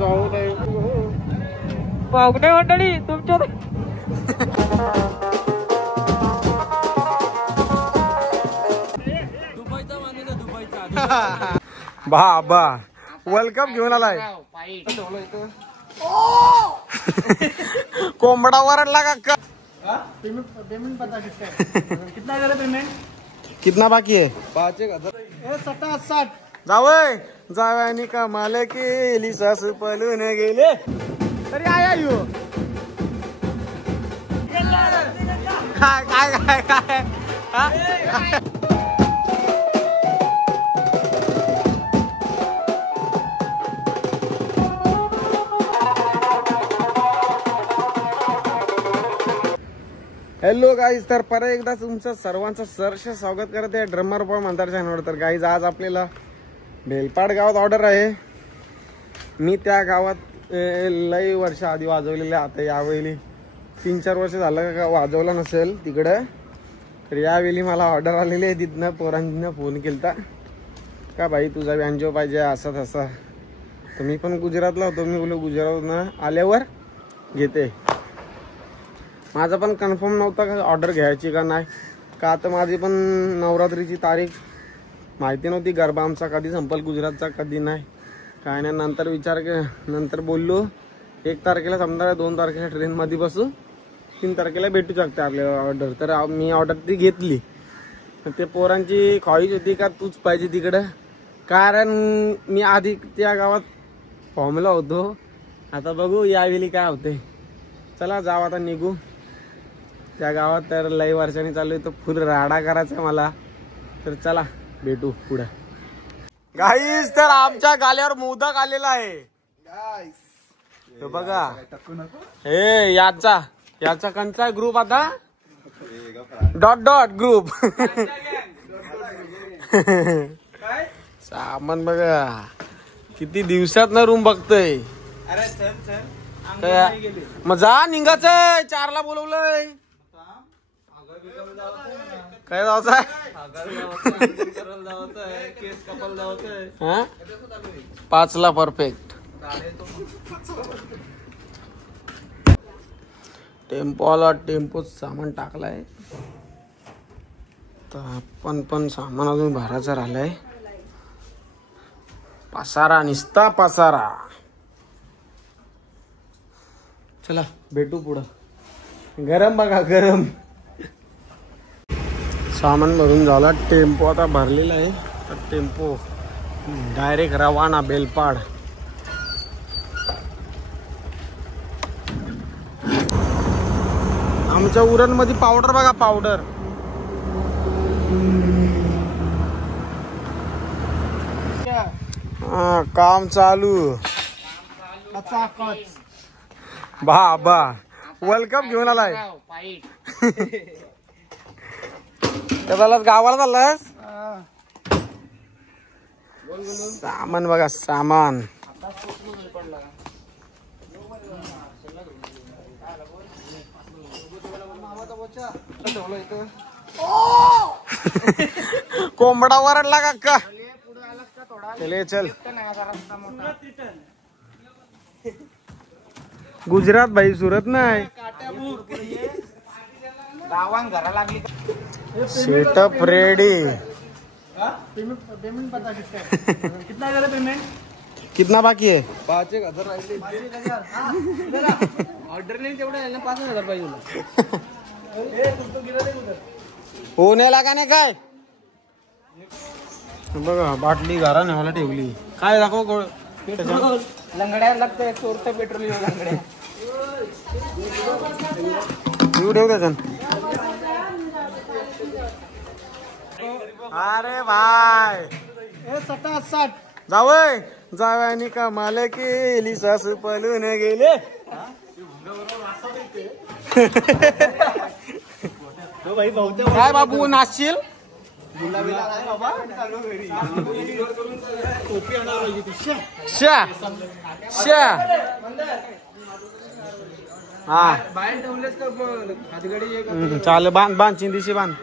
जाऊ नाही पाहुणे मंडळी तुमच्या बाबा वर्ल्ड कप घेऊन आलाय कोंबडा वरडला का पेमेंट पता कितना झालं पेमेंट कितना बाकी आहे 5,60 जावय जावयानी कमाल केली सासू पळून गेले तरी आया यो काय काय काय काय हॅलो गाईज, तर परत एकदा तुमचं सर्वांचं सहर्ष स्वागत करत आहे ड्रमर बॉय मंदार चॅनलवर. तर गाईज आज आपल्याला बेलपाड गावात ऑर्डर आहे. मी त्या गावात लई वर्ष आधी वाजवलेले, आता यावेळी 3-4 वर्ष झालं का वाजवला नसेल तिकडं. तर यावेळी मला ऑर्डर आलेली आहे. तिथनं पोरांना फोन केलता का भाई तुझा बँजो पाहिजे असा तसा. तर मी पण गुजरातला होतो. मी बोललो गुजरातनं आल्यावर घेते. माझा पण कन्फर्म नव्हता का ऑर्डर घ्यायची का नाही, का आता माझी पण नवरात्रीची तारीख माहिती नव्हती. गरबा आमचा कधी संपल गुजरातचा कधी नाही काय नाही. नंतर नंतर बोललो 1 तारखेला समजा 2 तारखेला ट्रेनमध्ये बसू, 3 तारखेला भेटू शकते आपल्याला ऑर्डर. तर मी ऑर्डर ती घेतली. ते पोरांची ख्वाहिश होती का तूच पाहिजे तिकडं, कारण मी आधी त्या गावात फॉर्मला होतो. आता बघू यावेळी काय होते. चला जाऊ आता निघू त्या गावात. तर लई वर्षांनी चालू आहे, तर फुल राडा करायचा मला. तर चला भेटू पुढे. गाईस तर आमच्या गाल्यावर मोदक आलेला आहे तो बघा. हे याचा कंचा ग्रुप आता डॉट ग्रुप सामान बघा किती दिवसात ना रूम बघतोय. मग जा निघायचंय. 4ला बोलवलंय. काय जायचंय 5ला परफेक्ट. टेम्पोत सामान टाकलाय. तर आपण पण सामान अजून भरायचं राहिलंय. पसारा निस्ता पसारा. चला भेटू पुढं. गरम बघा गरम. सामान भरून झाला. टेम्पो आता भरलेला आहे. तर टेम्पो डायरेक्ट रवाना बेलपाड. आमच्या उरणमध्ये पावडर बघा पावडर. काम चालू. बाबा वर्ल्ड कप घेऊन आलाय. त्याला गावाला चाललास. सामान बघा सामान. कोंबडा वरडला का चल. गुजरात भाई सुरत नाही. Setup ready. पेमेंट पता कितना झालं पेमेंट. कितना बाकी आहे 5,000 ऑर्डर नाही तेवढं 5,000 पाहिजे. हो नाही लागा नाही काय बघा. बाटली घरा नेवायला ठेवली. काय दाखव लंगड्या लागतंय. चोरतं पेट्रोल लंगड्या ठेव त्याच्यान. अरे भाई 60 जावय जावयानी कमाल केली सासू पळून गेले. काय बाबू नाचशील. हा चाल बांध चिंदीशी बांध.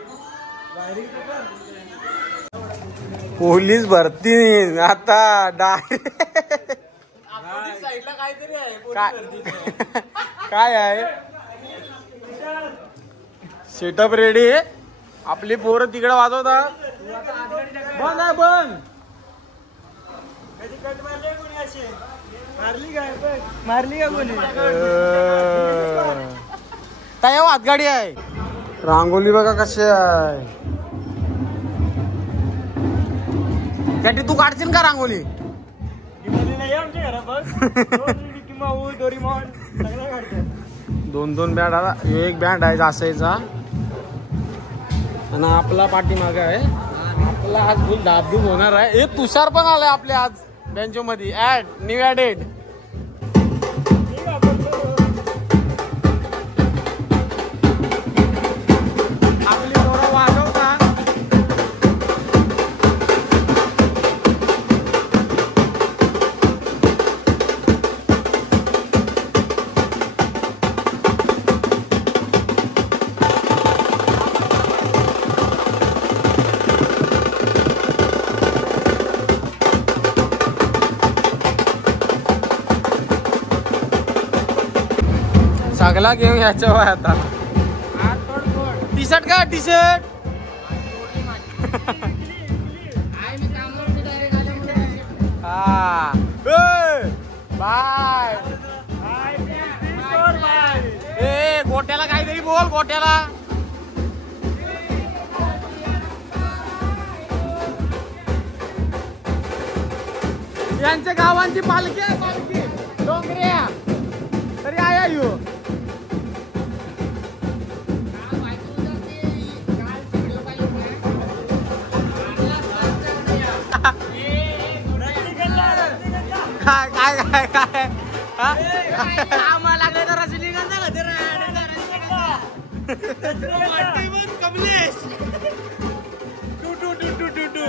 पोलीस भरती आता डायरेक्ट काय आहे सेटअप रेडी आहे. आपली पोरं तिकडे वाजवतात. बंद आहे बंद. मारली का कोणी? तया हातगाडी आहे. रांगोली बघा कशी आहे. त्याटी तू काढशील का रांगोली? दोन दोन बँड आला. एक बँड आहे जासायचा आणि आपला पाठीमाग आहे. आपला आज फुल धाबधूब होणार आहे. हे तुषार पण आलाय आपल्या आज बेंचो मध्ये. ऍड न्यू ऍडेड. आपली पोरं वाजवतात. सगळा घेऊन याच्या वय आता. टी शर्ट का टी शर्ट. हा बाय. ए गोट्याला काहीतरी बोल. गोट्याला यांच्या गावांची पालखी आहे. पालखी डोंगऱ्या तरी आया येऊ. काय काय काय काय आम्हाला लागलं तर Rajnigandha Kamlesh. Two two two two two two.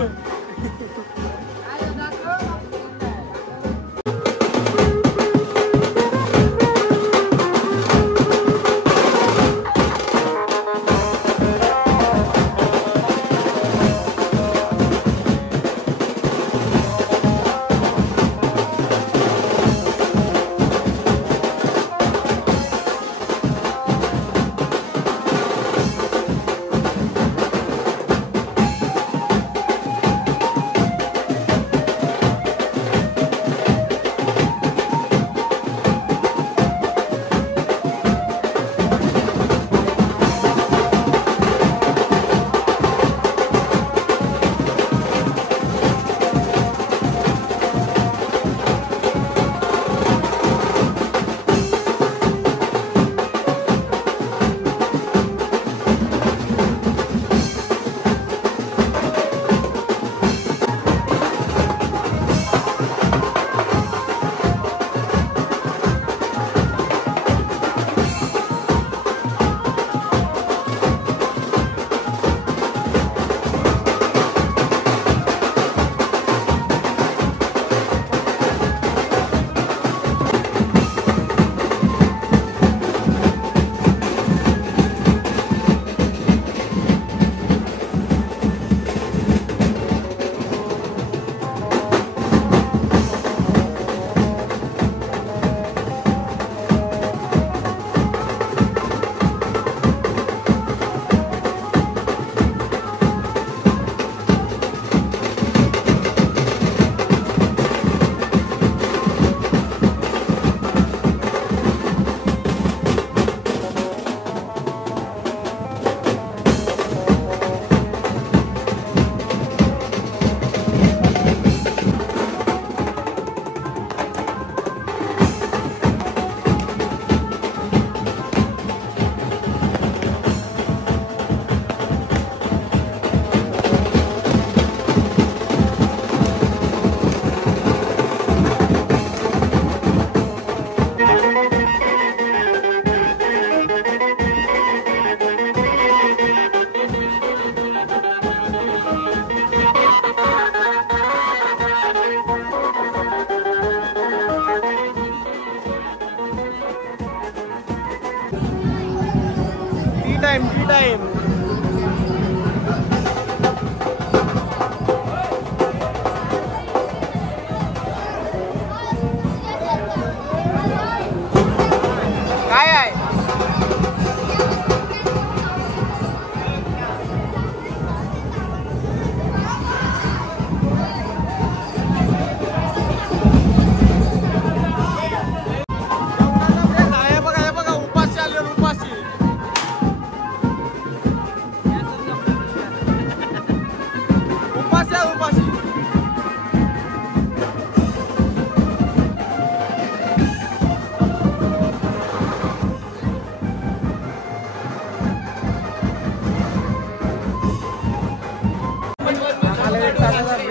time.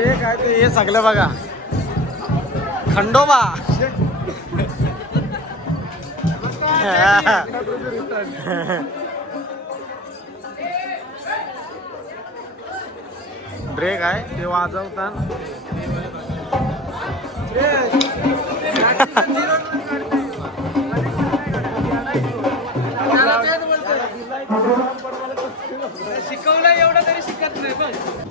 हे काय ते हे सगळं बघा खंडोबा. ब्रेक आहे ते वाजवतात. शिकवलं एवढं तरी शिकत नाही बघ.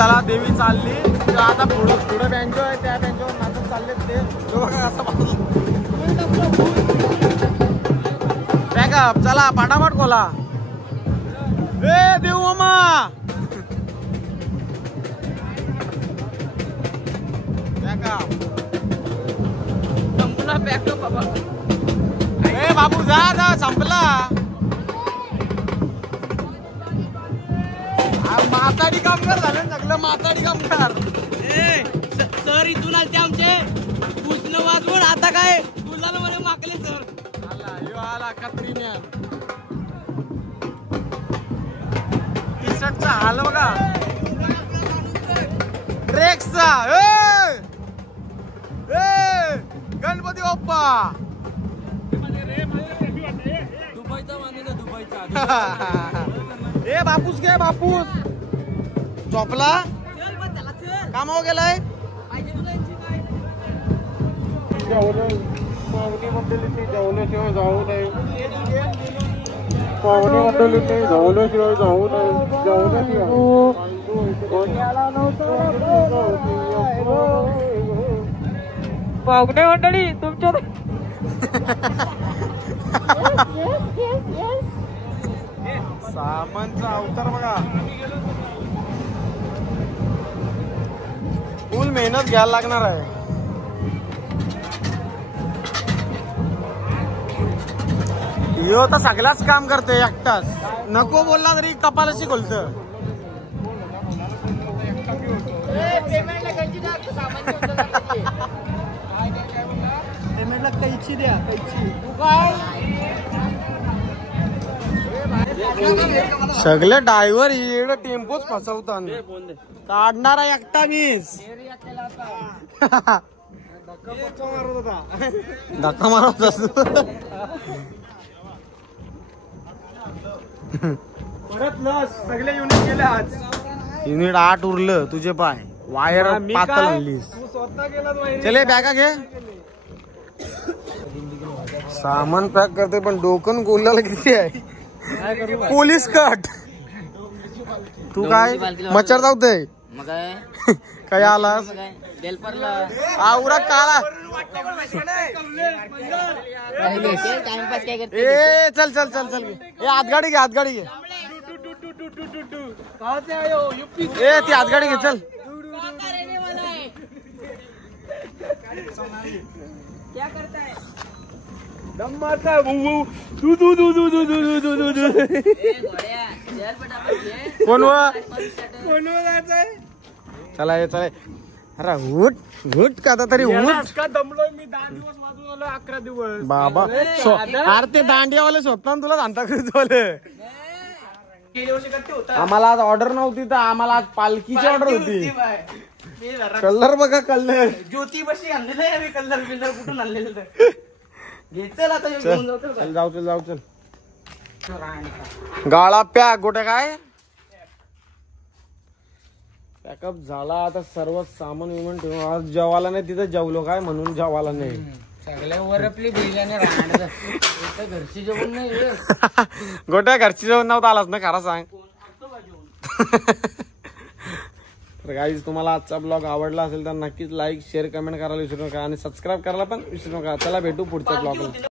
झाला, देवी चालली. तर आता पुढे बँजो आहे, त्या बँजोवर नाचत चाललेत ते. तो बघा असं बॅकअप. चला पाटापाट खोला. ए देऊ मामा बॅकअप. संपला बॅकअप बाबा. ए बाबू जा जा, संपला. माताडी कामगार झाले सगळं, माताडी कामगार. सर इथून आलते आमचे पूजन वाजवून. आता काय तुला बरे माकले सर. आला यो आला कत्री मॅन. टी शर्टचा हाल बघा, ट्रेक्सचा. गणपती बाप्पा. दुबईचा माने दुबईचा. ए बापूस घे, बापूस झोपला. कामावर गेलाय. पाहुणे मंडळी जेवल्याशिवाय जाऊ नये. पाहुणे मंडळी जेवल्याशिवाय जाऊ नये. जेवल्याशिवाय पाहुणे मंडळी तुमच्या सामानचा अवतार बघा. फुल मेहनत घ्यायला लागणार आहे. यो तर सगळ्याच काम करते एकटाच. नको बोलला तरी कपालाशी खोलत. पेमेंटला कैची द्या, कैची. सगळे ड्रायव्हर इकडे टेम्पोच फसवतात. काढणारा एकटा मीच. धक्का मारत असतो. परत लस सगळे युनिट गेले आज. युनिट 8 उरलं तुझे पाय. वायर पातळ आणलीस. चले बॅगा घे. सामान पॅक करते पण डोकन गोलाला किती आहे. Police cut. तू काय मच्छर जाऊते काय आला. आवरा काळा. ए चल चल चल चल. ए हातगाडी घे, हातगाडी घे. ए ती हातगाडी घे चल. क्या करता है? दम मारता है. दू दू दू दू दू दू दू दू दू. कोण जायचंय. चला ये चला. अरे हुट हुट का तरी हुट. दमलोय मी 10 दिवस वाजून आलो. 11 दिवस बाबा. अरे ते दांडियावाले स्वतः तुला सांगता वाले. आम्हाला आज ऑर्डर नव्हती तर आम्हाला आज पालखीची ऑर्डर होती. कलर बघा, कलर ज्योती बशी आणलेलं आहे. कलर बिलर कुठून आणलेलं. चल आता चल जाऊ चल जाऊ चल. गाळा पॅक गोटे काय पॅकअप झाला. आता सर्व सामान विमान ठेवून आज जेवायला नाही तिथं जेवलो काय म्हणून जेवायला नाही. सगळ्या वरपली बैलाने राहणार. घरची जेवण नाही. गोट्या घरची जेवण नव्हतं आलाच ना खरा सांग. तर गाईज तुम्हाला आजचा ब्लॉग आवडला असेल तर नक्कीच लाईक शेअर कमेंट करायला विसरू नका आणि सबस्क्राईब करायला पण विसरू नका. चला भेटू पुढच्या ब्लॉगला.